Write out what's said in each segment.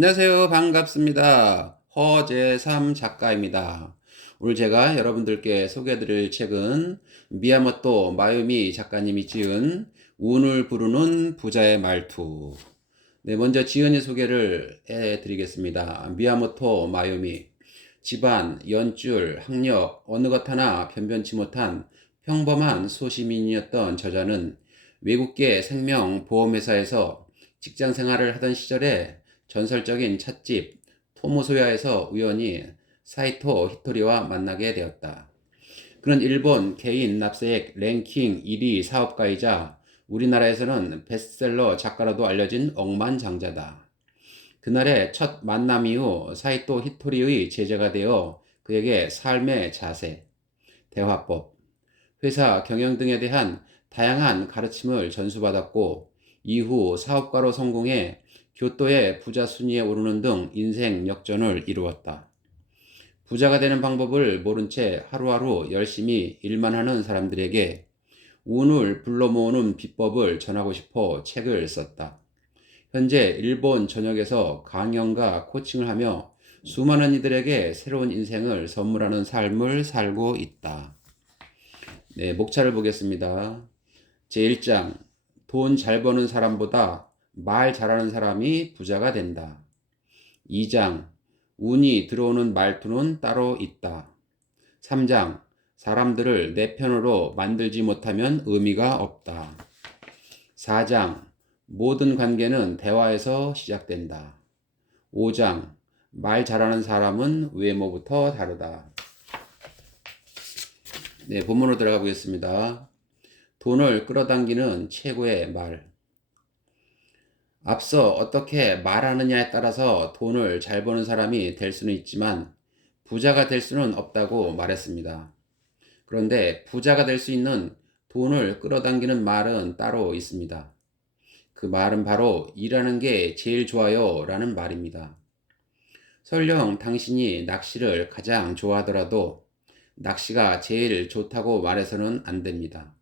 안녕하세요. 반갑습니다. 허재삼 작가입니다. 오늘 제가 여러분들께 소개해드릴 책은 미야모토 마요미 작가님이 지은 운을 부르는 부자의 말투. 네, 먼저 지은이 소개를 해드리겠습니다. 미야모토 마요미. 집안, 연줄, 학력, 어느 것 하나 변변치 못한 평범한 소시민이었던 저자는 외국계 생명보험회사에서 직장 생활을 하던 시절에 전설적인 찻집 토모소야에서 우연히 사이토 히토리와 만나게 되었다. 그는 일본 개인 납세액 랭킹 1위 사업가이자 우리나라에서는 베스트셀러 작가로도 알려진 억만장자다. 그날의 첫 만남 이후 사이토 히토리의 제자가 되어 그에게 삶의 자세, 대화법, 회사 경영 등에 대한 다양한 가르침을 전수받았고 이후 사업가로 성공해 교토의 부자 순위에 오르는 등 인생 역전을 이루었다. 부자가 되는 방법을 모른 채 하루하루 열심히 일만 하는 사람들에게 운을 불러 모으는 비법을 전하고 싶어 책을 썼다. 현재 일본 전역에서 강연과 코칭을 하며 수많은 이들에게 새로운 인생을 선물하는 삶을 살고 있다. 네, 목차를 보겠습니다. 제1장, 돈 잘 버는 사람보다 말 잘하는 사람이 부자가 된다. 2장, 운이 들어오는 말투는 따로 있다. 3장, 사람들을 내 편으로 만들지 못하면 의미가 없다. 4장, 모든 관계는 대화에서 시작된다. 5장, 말 잘하는 사람은 외모부터 다르다. 네, 본문으로 들어가 보겠습니다. 돈을 끌어당기는 최고의 말. 앞서 어떻게 말하느냐에 따라서 돈을 잘 버는 사람이 될 수는 있지만 부자가 될 수는 없다고 말했습니다. 그런데 부자가 될 수 있는 돈을 끌어당기는 말은 따로 있습니다. 그 말은 바로 일하는 게 제일 좋아요 라는 말입니다. 설령 당신이 낚시를 가장 좋아하더라도 낚시가 제일 좋다고 말해서는 안 됩니다.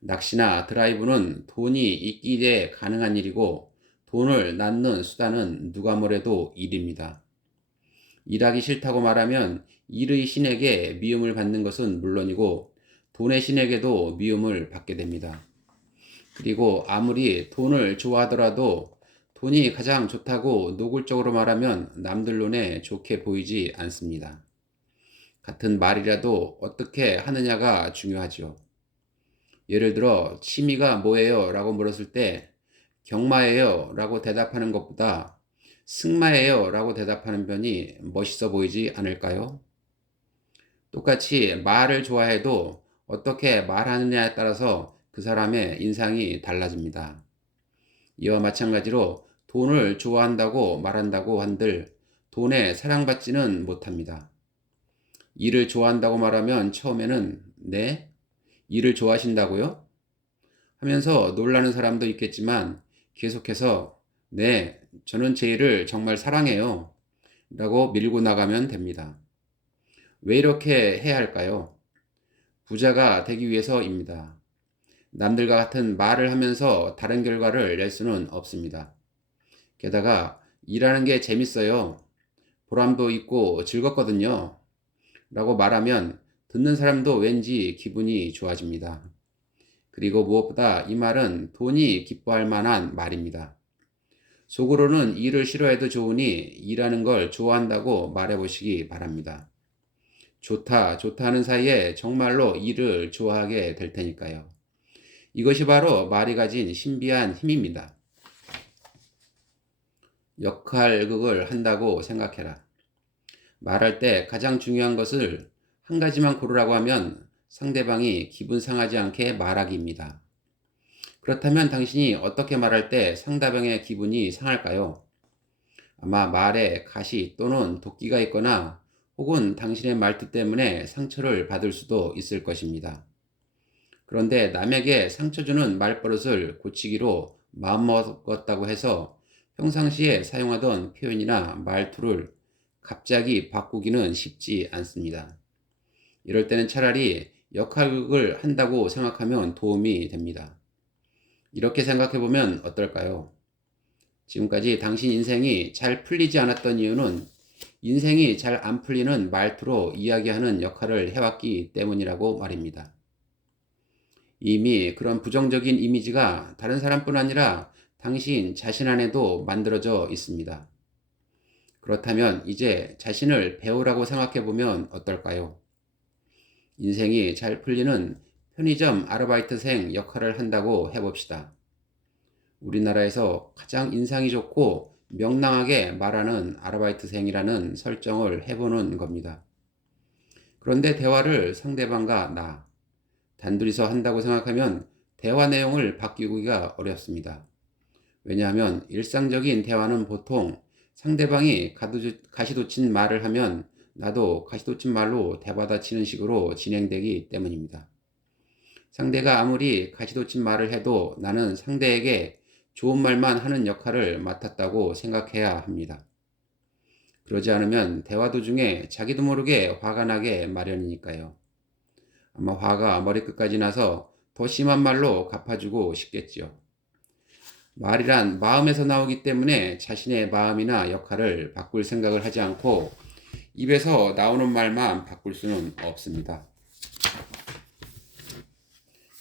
낚시나 드라이브는 돈이 있기에 가능한 일이고 돈을 낳는 수단은 누가 뭐래도 일입니다. 일하기 싫다고 말하면 일의 신에게 미움을 받는 것은 물론이고 돈의 신에게도 미움을 받게 됩니다. 그리고 아무리 돈을 좋아하더라도 돈이 가장 좋다고 노골적으로 말하면 남들 눈에 좋게 보이지 않습니다. 같은 말이라도 어떻게 하느냐가 중요하죠. 예를 들어 취미가 뭐예요? 라고 물었을 때 경마예요 라고 대답하는 것보다 승마예요 라고 대답하는 편이 멋있어 보이지 않을까요? 똑같이 말을 좋아해도 어떻게 말하느냐에 따라서 그 사람의 인상이 달라집니다. 이와 마찬가지로 돈을 좋아한다고 말한다고 한들 돈에 사랑받지는 못합니다. 일을 좋아한다고 말하면 처음에는 네? 일을 좋아하신다고요? 하면서 놀라는 사람도 있겠지만 계속해서 네, 저는 제 일을 정말 사랑해요 라고 밀고 나가면 됩니다. 왜 이렇게 해야 할까요? 부자가 되기 위해서입니다. 남들과 같은 말을 하면서 다른 결과를 낼 수는 없습니다. 게다가 일하는 게 재밌어요. 보람도 있고 즐겁거든요. 라고 말하면 듣는 사람도 왠지 기분이 좋아집니다. 그리고 무엇보다 이 말은 돈이 기뻐할 만한 말입니다. 속으로는 일을 싫어해도 좋으니 일하는 걸 좋아한다고 말해보시기 바랍니다. 좋다, 좋다 하는 사이에 정말로 일을 좋아하게 될 테니까요. 이것이 바로 말이 가진 신비한 힘입니다. 역할극을 한다고 생각해라. 말할 때 가장 중요한 것을 한 가지만 고르라고 하면 상대방이 기분 상하지 않게 말하기입니다. 그렇다면 당신이 어떻게 말할 때 상대방의 기분이 상할까요? 아마 말에 가시 또는 도끼가 있거나 혹은 당신의 말투 때문에 상처를 받을 수도 있을 것입니다. 그런데 남에게 상처 주는 말버릇을 고치기로 마음먹었다고 해서 평상시에 사용하던 표현이나 말투를 갑자기 바꾸기는 쉽지 않습니다. 이럴 때는 차라리 역할극을 한다고 생각하면 도움이 됩니다. 이렇게 생각해 보면 어떨까요? 지금까지 당신 인생이 잘 풀리지 않았던 이유는 인생이 잘 안 풀리는 말투로 이야기하는 역할을 해왔기 때문이라고 말입니다. 이미 그런 부정적인 이미지가 다른 사람뿐 아니라 당신 자신 안에도 만들어져 있습니다. 그렇다면 이제 자신을 배우라고 생각해 보면 어떨까요? 인생이 잘 풀리는 편의점 아르바이트생 역할을 한다고 해봅시다. 우리나라에서 가장 인상이 좋고 명랑하게 말하는 아르바이트생이라는 설정을 해보는 겁니다. 그런데 대화를 상대방과 단둘이서 한다고 생각하면 대화 내용을 바꾸기가 어렵습니다. 왜냐하면 일상적인 대화는 보통 상대방이 가시돋친 말을 하면 나도 가시돋친 말로 대받아치는 식으로 진행되기 때문입니다. 상대가 아무리 가시돋친 말을 해도 나는 상대에게 좋은 말만 하는 역할을 맡았다고 생각해야 합니다. 그러지 않으면 대화 도중에 자기도 모르게 화가 나게 마련이니까요. 아마 화가 머리끝까지 나서 더 심한 말로 갚아주고 싶겠지요. 말이란 마음에서 나오기 때문에 자신의 마음이나 역할을 바꿀 생각을 하지 않고 입에서 나오는 말만 바꿀 수는 없습니다.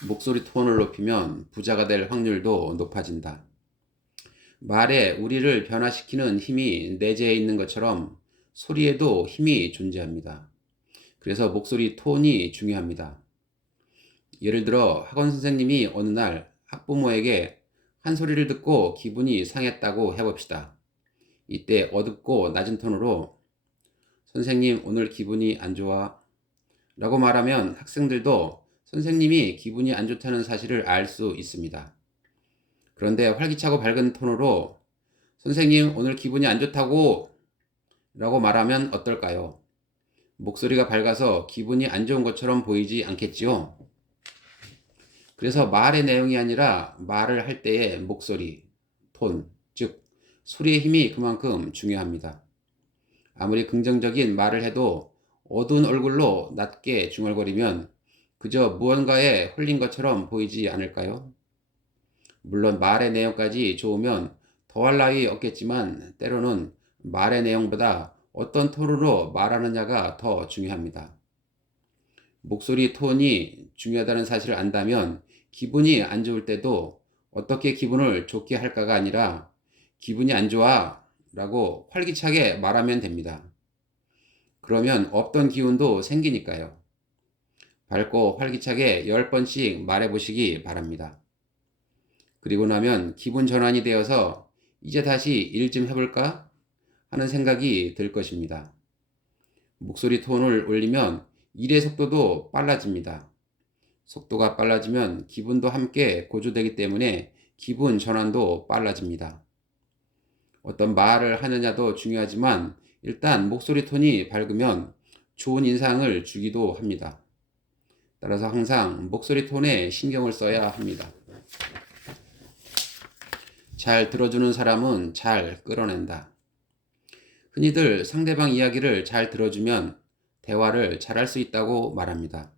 목소리 톤을 높이면 부자가 될 확률도 높아진다. 말에 우리를 변화시키는 힘이 내재해 있는 것처럼 소리에도 힘이 존재합니다. 그래서 목소리 톤이 중요합니다. 예를 들어 학원 선생님이 어느 날 학부모에게 한 소리를 듣고 기분이 상했다고 해봅시다. 이때 어둡고 낮은 톤으로 선생님 오늘 기분이 안 좋아 라고 말하면 학생들도 선생님이 기분이 안 좋다는 사실을 알 수 있습니다. 그런데 활기차고 밝은 톤으로 선생님 오늘 기분이 안 좋다고 라고 말하면 어떨까요? 목소리가 밝아서 기분이 안 좋은 것처럼 보이지 않겠지요? 그래서 말의 내용이 아니라 말을 할 때의 목소리, 톤, 즉 소리의 힘이 그만큼 중요합니다. 아무리 긍정적인 말을 해도 어두운 얼굴로 낮게 중얼거리면 그저 무언가에 홀린 것처럼 보이지 않을까요? 물론 말의 내용까지 좋으면 더할 나위 없겠지만 때로는 말의 내용보다 어떤 톤으로 말하느냐가 더 중요합니다. 목소리 톤이 중요하다는 사실을 안다면 기분이 안 좋을 때도 어떻게 기분을 좋게 할까가 아니라 기분이 안 좋아 라고 활기차게 말하면 됩니다. 그러면 없던 기운도 생기니까요. 밝고 활기차게 10번씩 말해보시기 바랍니다. 그리고 나면 기분 전환이 되어서 이제 다시 일 좀 해볼까 하는 생각이 들 것입니다. 목소리 톤을 올리면 일의 속도도 빨라집니다. 속도가 빨라지면 기분도 함께 고조되기 때문에 기분 전환도 빨라집니다. 어떤 말을 하느냐도 중요하지만 일단 목소리 톤이 밝으면 좋은 인상을 주기도 합니다. 따라서 항상 목소리 톤에 신경을 써야 합니다. 잘 들어주는 사람은 잘 끌어낸다. 흔히들 상대방 이야기를 잘 들어주면 대화를 잘할 수 있다고 말합니다.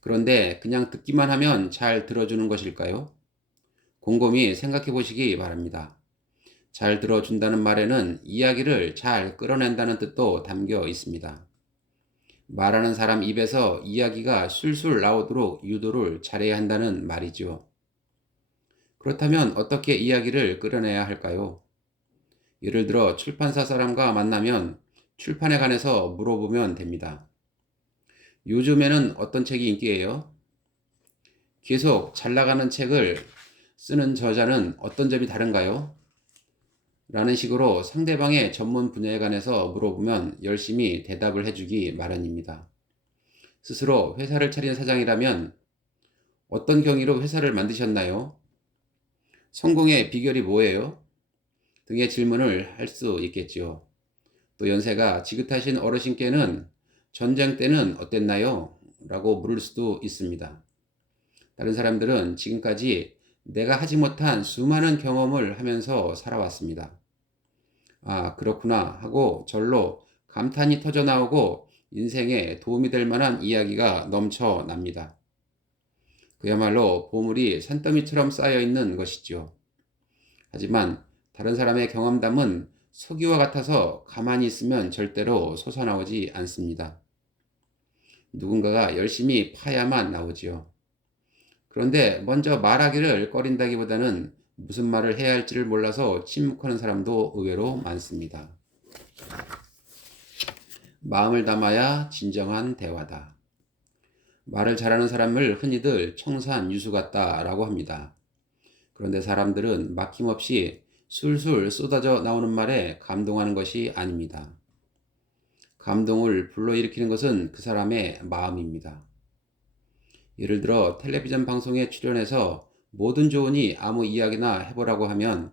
그런데 그냥 듣기만 하면 잘 들어주는 것일까요? 곰곰이 생각해 보시기 바랍니다. 잘 들어준다는 말에는 이야기를 잘 끌어낸다는 뜻도 담겨 있습니다. 말하는 사람 입에서 이야기가 술술 나오도록 유도를 잘해야 한다는 말이죠. 그렇다면 어떻게 이야기를 끌어내야 할까요? 예를 들어 출판사 사람과 만나면 출판에 관해서 물어보면 됩니다. 요즘에는 어떤 책이 인기예요? 계속 잘 나가는 책을 쓰는 저자는 어떤 점이 다른가요? 라는 식으로 상대방의 전문 분야에 관해서 물어보면 열심히 대답을 해주기 마련입니다. 스스로 회사를 차린 사장이라면 어떤 경위로 회사를 만드셨나요? 성공의 비결이 뭐예요? 등의 질문을 할 수 있겠죠. 또 연세가 지긋하신 어르신께는 전쟁 때는 어땠나요? 라고 물을 수도 있습니다. 다른 사람들은 지금까지 내가 하지 못한 수많은 경험을 하면서 살아왔습니다. 아, 그렇구나 하고 절로 감탄이 터져 나오고 인생에 도움이 될 만한 이야기가 넘쳐납니다. 그야말로 보물이 산더미처럼 쌓여 있는 것이죠. 하지만 다른 사람의 경험담은 석유와 같아서 가만히 있으면 절대로 솟아나오지 않습니다. 누군가가 열심히 파야만 나오지요. 그런데 먼저 말하기를 꺼린다기보다는 무슨 말을 해야 할지를 몰라서 침묵하는 사람도 의외로 많습니다. 마음을 담아야 진정한 대화다. 말을 잘하는 사람을 흔히들 청산유수 같다라고 합니다. 그런데 사람들은 막힘없이 술술 쏟아져 나오는 말에 감동하는 것이 아닙니다. 감동을 불러일으키는 것은 그 사람의 마음입니다. 예를 들어 텔레비전 방송에 출연해서 뭐든 좋으니 아무 이야기나 해보라고 하면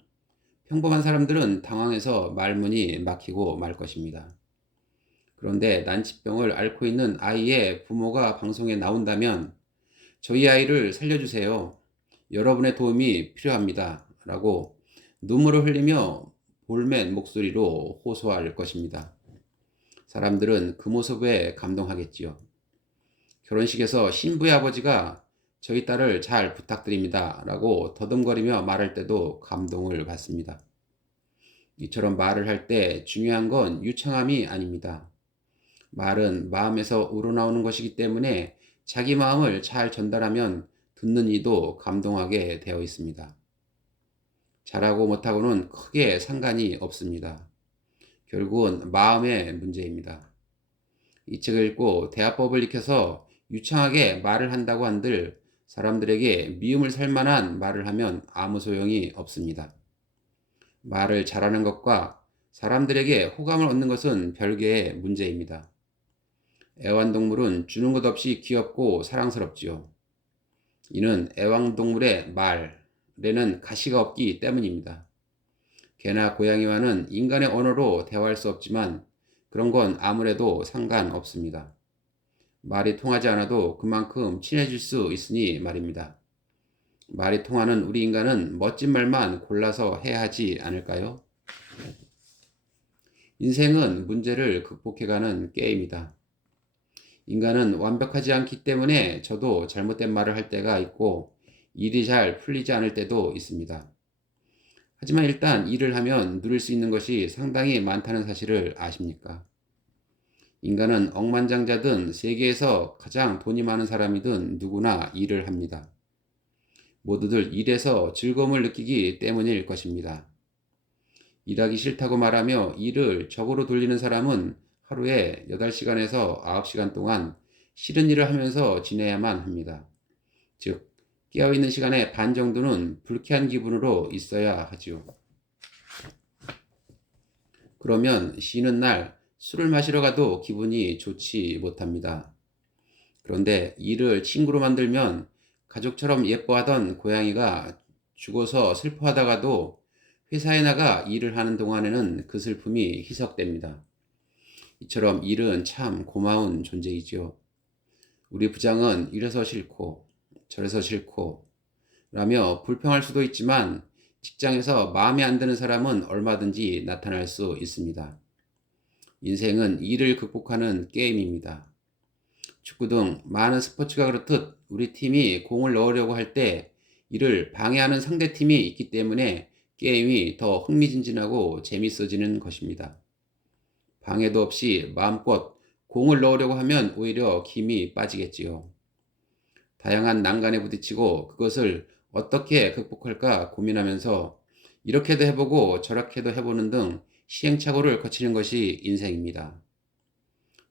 평범한 사람들은 당황해서 말문이 막히고 말 것입니다. 그런데 난치병을 앓고 있는 아이의 부모가 방송에 나온다면 저희 아이를 살려주세요. 여러분의 도움이 필요합니다. 라고 눈물을 흘리며 볼멘 목소리로 호소할 것입니다. 사람들은 그 모습에 감동하겠지요. 결혼식에서 신부의 아버지가 저희 딸을 잘 부탁드립니다. 라고 더듬거리며 말할 때도 감동을 받습니다. 이처럼 말을 할 때 중요한 건 유창함이 아닙니다. 말은 마음에서 우러나오는 것이기 때문에 자기 마음을 잘 전달하면 듣는 이도 감동하게 되어 있습니다. 잘하고 못하고는 크게 상관이 없습니다. 결국은 마음의 문제입니다. 이 책을 읽고 대화법을 익혀서 유창하게 말을 한다고 한들 사람들에게 미움을 살 만한 말을 하면 아무 소용이 없습니다. 말을 잘하는 것과 사람들에게 호감을 얻는 것은 별개의 문제입니다. 애완동물은 주는 것 없이 귀엽고 사랑스럽지요. 이는 애완동물의 말에는 가시가 없기 때문입니다. 개나 고양이와는 인간의 언어로 대화할 수 없지만 그런 건 아무래도 상관없습니다. 말이 통하지 않아도 그만큼 친해질 수 있으니 말입니다. 말이 통하는 우리 인간은 멋진 말만 골라서 해야 하지 않을까요? 인생은 문제를 극복해가는 게임이다. 인간은 완벽하지 않기 때문에 저도 잘못된 말을 할 때가 있고 일이 잘 풀리지 않을 때도 있습니다. 하지만 일단 일을 하면 누릴 수 있는 것이 상당히 많다는 사실을 아십니까? 인간은 억만장자든 세계에서 가장 돈이 많은 사람이든 누구나 일을 합니다. 모두들 일에서 즐거움을 느끼기 때문일 것입니다. 일하기 싫다고 말하며 일을 적으로 돌리는 사람은 하루에 8시간에서 9시간 동안 싫은 일을 하면서 지내야만 합니다. 즉, 깨어있는 시간의 반 정도는 불쾌한 기분으로 있어야 하지요. 그러면 쉬는 날 술을 마시러 가도 기분이 좋지 못합니다. 그런데 일을 친구로 만들면 가족처럼 예뻐하던 고양이가 죽어서 슬퍼하다가도 회사에 나가 일을 하는 동안에는 그 슬픔이 희석됩니다. 이처럼 일은 참 고마운 존재이지요. 우리 부장은 이래서 싫고 저래서 싫고 라며 불평할 수도 있지만 직장에서 마음에 안 드는 사람은 얼마든지 나타날 수 있습니다. 인생은 일을 극복하는 게임입니다. 축구 등 많은 스포츠가 그렇듯 우리 팀이 공을 넣으려고 할 때 이를 방해하는 상대팀이 있기 때문에 게임이 더 흥미진진하고 재밌어지는 것입니다. 방해도 없이 마음껏 공을 넣으려고 하면 오히려 힘이 빠지겠지요. 다양한 난간에 부딪히고 그것을 어떻게 극복할까 고민하면서 이렇게도 해보고 저렇게도 해보는 등 시행착오를 거치는 것이 인생입니다.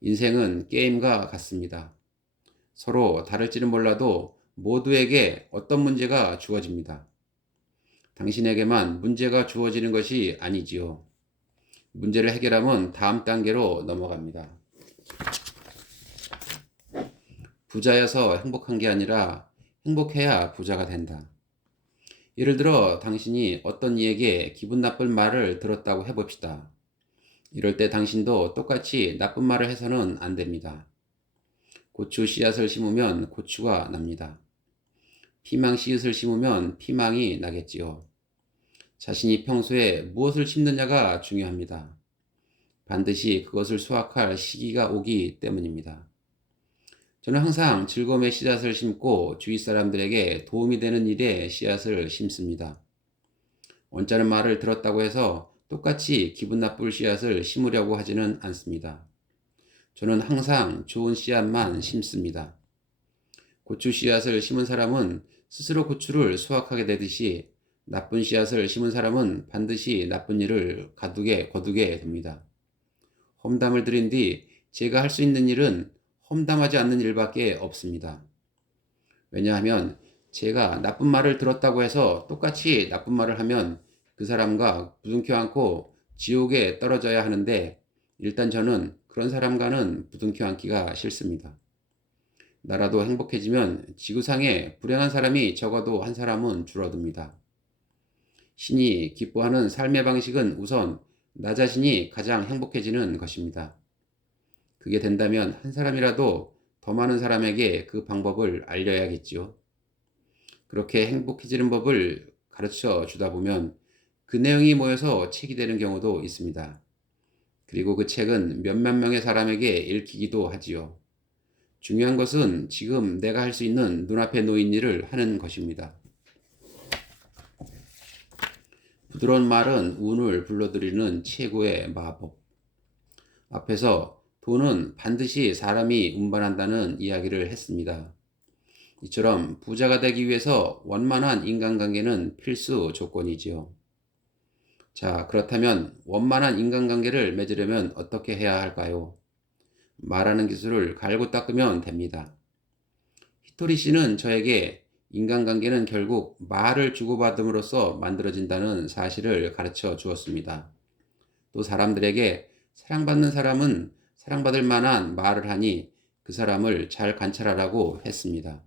인생은 게임과 같습니다. 서로 다를지는 몰라도 모두에게 어떤 문제가 주어집니다. 당신에게만 문제가 주어지는 것이 아니지요. 문제를 해결하면 다음 단계로 넘어갑니다. 부자여서 행복한 게 아니라 행복해야 부자가 된다. 예를 들어 당신이 어떤 이에게 기분 나쁜 말을 들었다고 해봅시다. 이럴 때 당신도 똑같이 나쁜 말을 해서는 안 됩니다. 고추 씨앗을 심으면 고추가 납니다. 피망 씨앗을 심으면 피망이 나겠지요. 자신이 평소에 무엇을 심느냐가 중요합니다. 반드시 그것을 수확할 시기가 오기 때문입니다. 저는 항상 즐거움의 씨앗을 심고 주위 사람들에게 도움이 되는 일에 씨앗을 심습니다. 언짢은 말을 들었다고 해서 똑같이 기분 나쁠 씨앗을 심으려고 하지는 않습니다. 저는 항상 좋은 씨앗만 심습니다. 고추 씨앗을 심은 사람은 스스로 고추를 수확하게 되듯이 나쁜 씨앗을 심은 사람은 반드시 나쁜 일을 거두게 됩니다. 험담을 들은 뒤 제가 할 수 있는 일은 험담하지 않는 일밖에 없습니다. 왜냐하면 제가 나쁜 말을 들었다고 해서 똑같이 나쁜 말을 하면 그 사람과 부둥켜 안고 지옥에 떨어져야 하는데 일단 저는 그런 사람과는 부둥켜 안기가 싫습니다. 나라도 행복해지면 지구상에 불행한 사람이 적어도 한 사람은 줄어듭니다. 신이 기뻐하는 삶의 방식은 우선 나 자신이 가장 행복해지는 것입니다. 그게 된다면 한 사람이라도 더 많은 사람에게 그 방법을 알려야겠지요. 그렇게 행복해지는 법을 가르쳐 주다 보면 그 내용이 모여서 책이 되는 경우도 있습니다. 그리고 그 책은 몇몇 명의 사람에게 읽히기도 하지요. 중요한 것은 지금 내가 할 수 있는 눈앞에 놓인 일을 하는 것입니다. 부드러운 말은 운을 불러들이는 최고의 마법. 앞에서 돈은 반드시 사람이 운반한다는 이야기를 했습니다. 이처럼 부자가 되기 위해서 원만한 인간관계는 필수 조건이지요. 자, 그렇다면 원만한 인간관계를 맺으려면 어떻게 해야 할까요? 말하는 기술을 갈고 닦으면 됩니다. 히토리 씨는 저에게 인간관계는 결국 말을 주고받음으로써 만들어진다는 사실을 가르쳐 주었습니다. 또 사람들에게 사랑받는 사람은 사랑받을 만한 말을 하니 그 사람을 잘 관찰하라고 했습니다.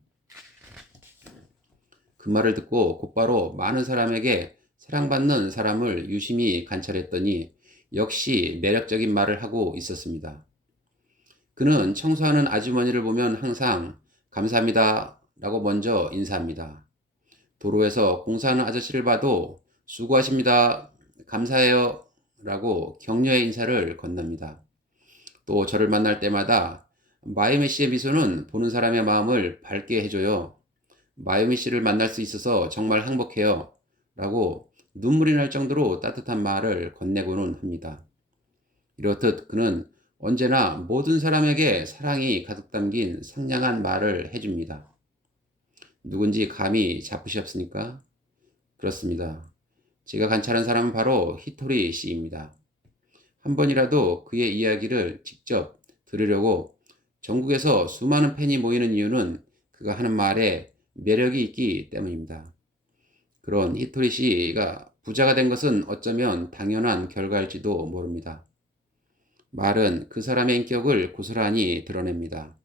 그 말을 듣고 곧바로 많은 사람에게 사랑받는 사람을 유심히 관찰했더니 역시 매력적인 말을 하고 있었습니다. 그는 청소하는 아주머니를 보면 항상 감사합니다 라고 먼저 인사합니다. 도로에서 공사하는 아저씨를 봐도 수고하십니다, 감사해요 라고 격려의 인사를 건넵니다. 또 저를 만날 때마다 마유미 씨의 미소는 보는 사람의 마음을 밝게 해줘요. 마유미 씨를 만날 수 있어서 정말 행복해요 라고 눈물이 날 정도로 따뜻한 말을 건네고는 합니다. 이렇듯 그는 언제나 모든 사람에게 사랑이 가득 담긴 상냥한 말을 해줍니다. 누군지 감이 잡으셨습니까? 그렇습니다. 제가 관찰한 사람은 바로 히토리 씨입니다. 한 번이라도 그의 이야기를 직접 들으려고 전국에서 수많은 팬이 모이는 이유는 그가 하는 말에 매력이 있기 때문입니다. 그런 히토리 씨가 부자가 된 것은 어쩌면 당연한 결과일지도 모릅니다. 말은 그 사람의 인격을 고스란히 드러냅니다.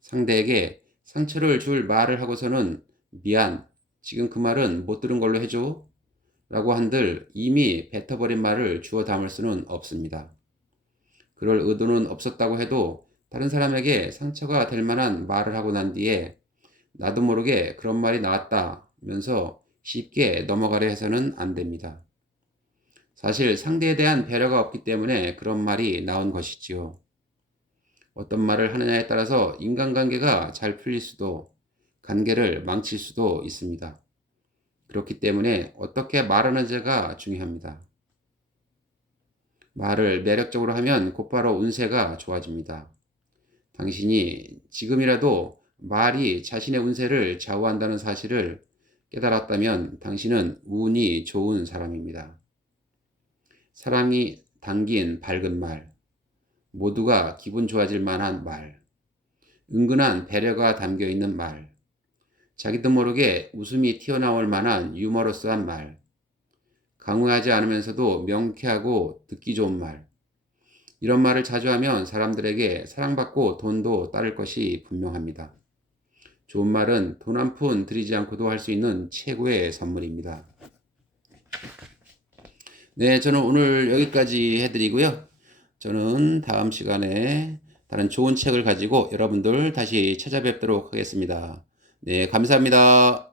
상대에게 상처를 줄 말을 하고서는 미안, 지금 그 말은 못 들은 걸로 해줘 라고 한들 이미 뱉어버린 말을 주워 담을 수는 없습니다. 그럴 의도는 없었다고 해도 다른 사람에게 상처가 될 만한 말을 하고 난 뒤에 나도 모르게 그런 말이 나왔다면서 쉽게 넘어가려 해서는 안 됩니다. 사실 상대에 대한 배려가 없기 때문에 그런 말이 나온 것이지요. 어떤 말을 하느냐에 따라서 인간관계가 잘 풀릴 수도 관계를 망칠 수도 있습니다. 그렇기 때문에 어떻게 말하는지가 중요합니다. 말을 매력적으로 하면 곧바로 운세가 좋아집니다. 당신이 지금이라도 말이 자신의 운세를 좌우한다는 사실을 깨달았다면 당신은 운이 좋은 사람입니다. 사랑이 담긴 밝은 말, 모두가 기분 좋아질 만한 말, 은근한 배려가 담겨 있는 말, 자기도 모르게 웃음이 튀어나올 만한 유머러스한 말, 강요하지 않으면서도 명쾌하고 듣기 좋은 말, 이런 말을 자주 하면 사람들에게 사랑받고 돈도 따를 것이 분명합니다. 좋은 말은 돈 한 푼 들이지 않고도 할 수 있는 최고의 선물입니다. 네, 저는 오늘 여기까지 해드리고요. 저는 다음 시간에 다른 좋은 책을 가지고 여러분들 다시 찾아뵙도록 하겠습니다. 네, 감사합니다.